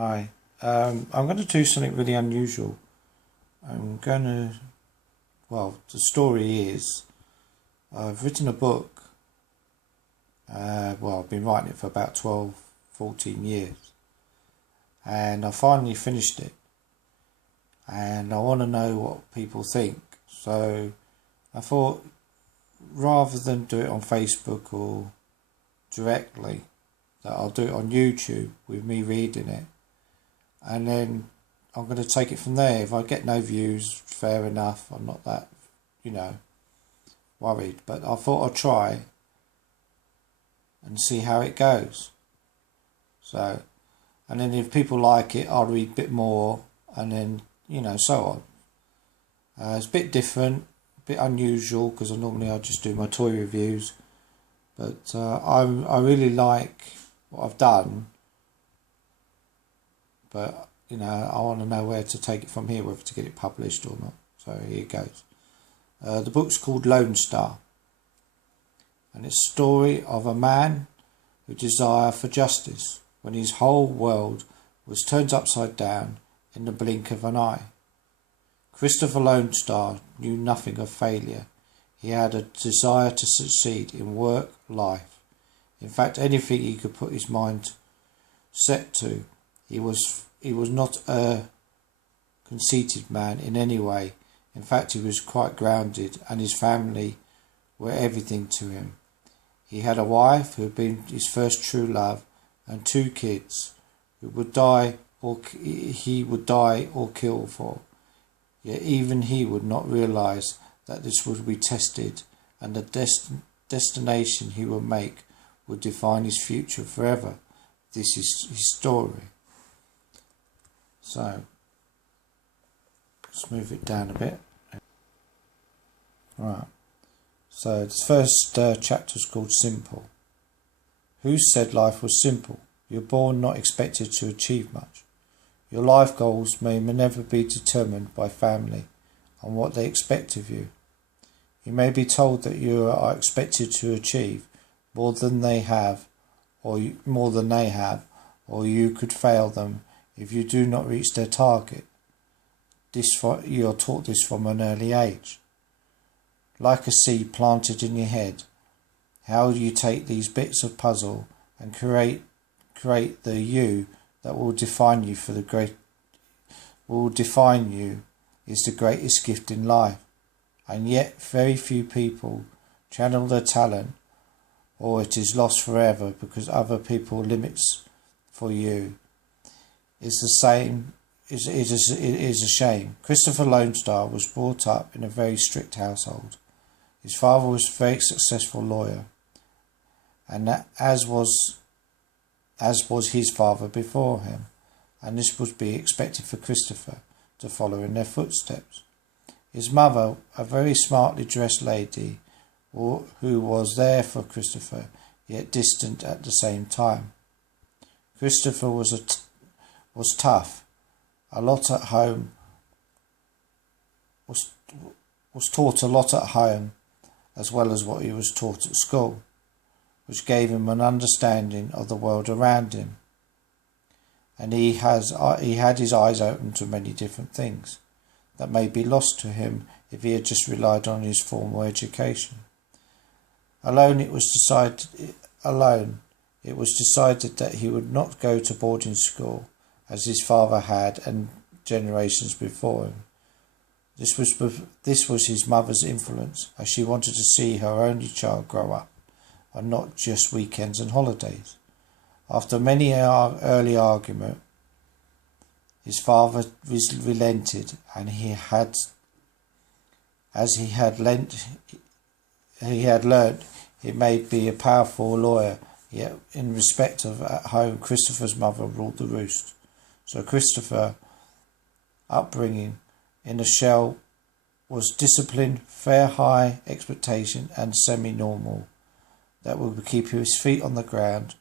Hi. I'm going to do something really unusual. The story is I've written a book. I've been writing it for about 12, 14 years. And I finally finished it. And I want to know what people think. So I thought rather than do it on Facebook or directly, that I'll do it on YouTube with me reading it. And then I'm going to take it from there. If I get no views, fair enough. I'm not that, worried. But I thought I'd try and see how it goes. So, and then if people like it, I'll read a bit more, and then, so on. It's a bit different, a bit unusual, because I just do my toy reviews. But I really like what I've done. But, I want to know where to take it from here, whether to get it published or not. So here it goes. The book's called Lone Star. And it's a story of a man who desires for justice when his whole world was turned upside down in the blink of an eye. Christopher Lone Star knew nothing of failure. He had a desire to succeed in work, life. In fact, anything he could put his mind set to. He was not a conceited man in any way. In fact, he was quite grounded, and his family were everything to him. He had a wife who had been his first true love, and 2 kids who he would die or kill for. Yet even he would not realise that this would be tested, and the destination he would make would define his future forever. This is his story. So, let's move it down a bit. Right. So, the first chapter is called Simple. Who said life was simple? You're born not expected to achieve much. Your life goals may never be determined by family and what they expect of you. You may be told that you are expected to achieve more than they have, or you could fail them if you do not reach their target. You're taught this from an early age. Like a seed planted in your head, how do you take these bits of puzzle and create the you that will define you is the greatest gift in life. And yet very few people channel their talent, or it is lost forever because other people limits for you. It is a shame. Christopher Lone Star was brought up in a very strict household. His father was a very successful lawyer, and as was his father before him, and this would be expected for Christopher to follow in their footsteps. His mother, a very smartly dressed lady, who was there for Christopher, yet distant at the same time. Christopher was tough. A lot at home was taught a lot at home, as well as what he was taught at school, which gave him an understanding of the world around him. And he had his eyes open to many different things that may be lost to him if he had just relied on his formal education. It was decided that he would not go to boarding school, as his father had and generations before him. This was his mother's influence, as she wanted to see her only child grow up, and not just weekends and holidays. After many early argument, his father relented, and he had learnt he may be a powerful lawyer, yet in respect of at home, Christopher's mother ruled the roost. So Christopher's upbringing in a shell was discipline, fair high expectation, and semi-normal that would keep his feet on the ground.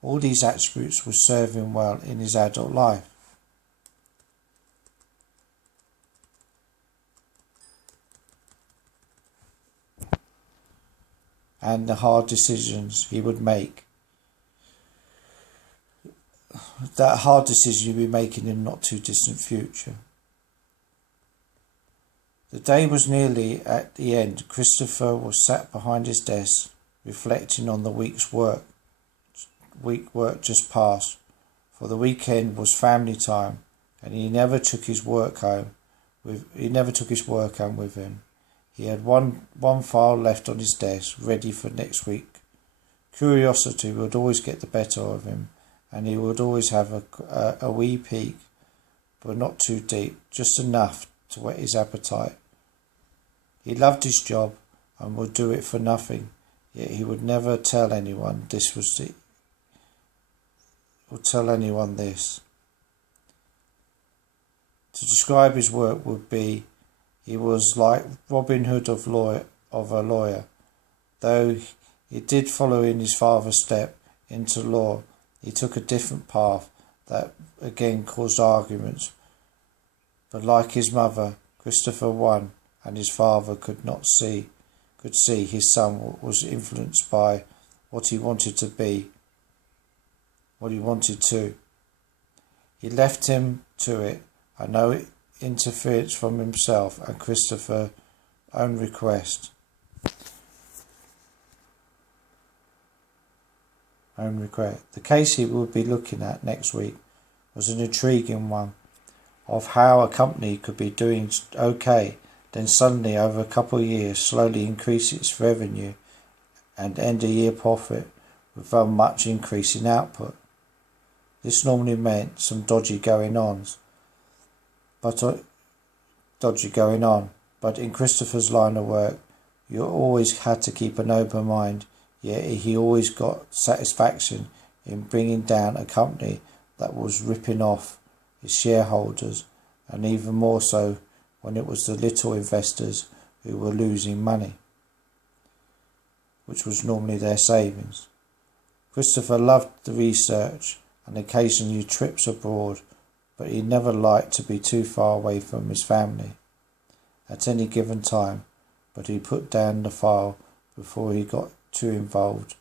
All these attributes would serve him well in his adult life. And the hard decisions he would make. that hard decision you'll be making in a not too distant future. The day was nearly at the end. Christopher was sat behind his desk, reflecting on the week work just past. For the weekend was family time, and he never took his work home with him. He had one file left on his desk, ready for next week. Curiosity would always get the better of him, and he would always have a wee peek, but not too deep, just enough to whet his appetite. He loved his job and would do it for nothing, yet he would never tell anyone this. To describe his work would be, he was like Robin Hood of a lawyer. Though he did follow in his father's step into law, he took a different path that again caused arguments. But like his mother, Christopher won, and his father could see his son was influenced by what he wanted to be, what he wanted to. He left him to it, and no interference from himself and Christopher's own request. The case he would be looking at next week was an intriguing one of how a company could be doing okay, then suddenly over a couple of years slowly increase its revenue and end a year profit without much increase in output. This normally meant some dodgy going on, but in Christopher's line of work, you always had to keep an open mind, yet he always got satisfaction in bringing down a company that was ripping off its shareholders, and even more so when it was the little investors who were losing money, which was normally their savings. Christopher loved the research and occasionally trips abroad, but he never liked to be too far away from his family at any given time, but he put down the file before he got too involved,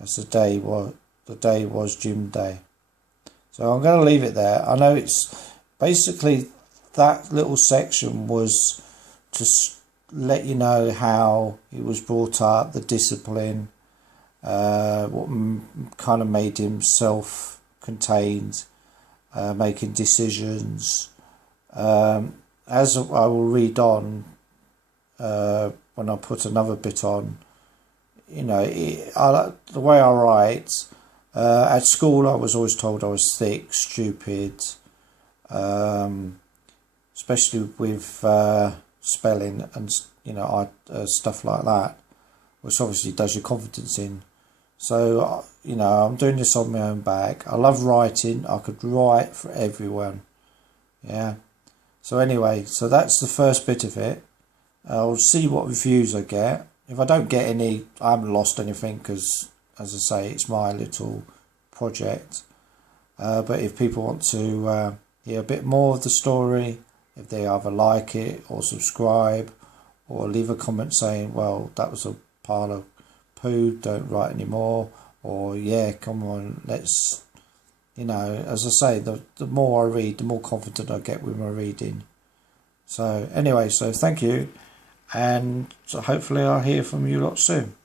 as the day was Jim Day. So I'm going to leave it there. I know it's basically that little section was to let you know how he was brought up, the discipline, what kind of made him self-contained, making decisions. As I will read on, when I put another bit on, the way I write, at school I was always told I was thick, stupid, especially with spelling and stuff like that, which obviously does your confidence in. So I'm doing this on my own back. I love writing. I could write for everyone. Yeah. So anyway, so that's the first bit of it. I'll see what reviews I get. If I don't get any, I haven't lost anything, because, as I say, it's my little project. But if people want to hear a bit more of the story, if they either like it or subscribe or leave a comment saying, well, that was a pile of poo, don't write anymore, or yeah, come on, let's, as I say, the more I read, the more confident I get with my reading. So anyway, so thank you, and so hopefully I'll hear from you lot soon.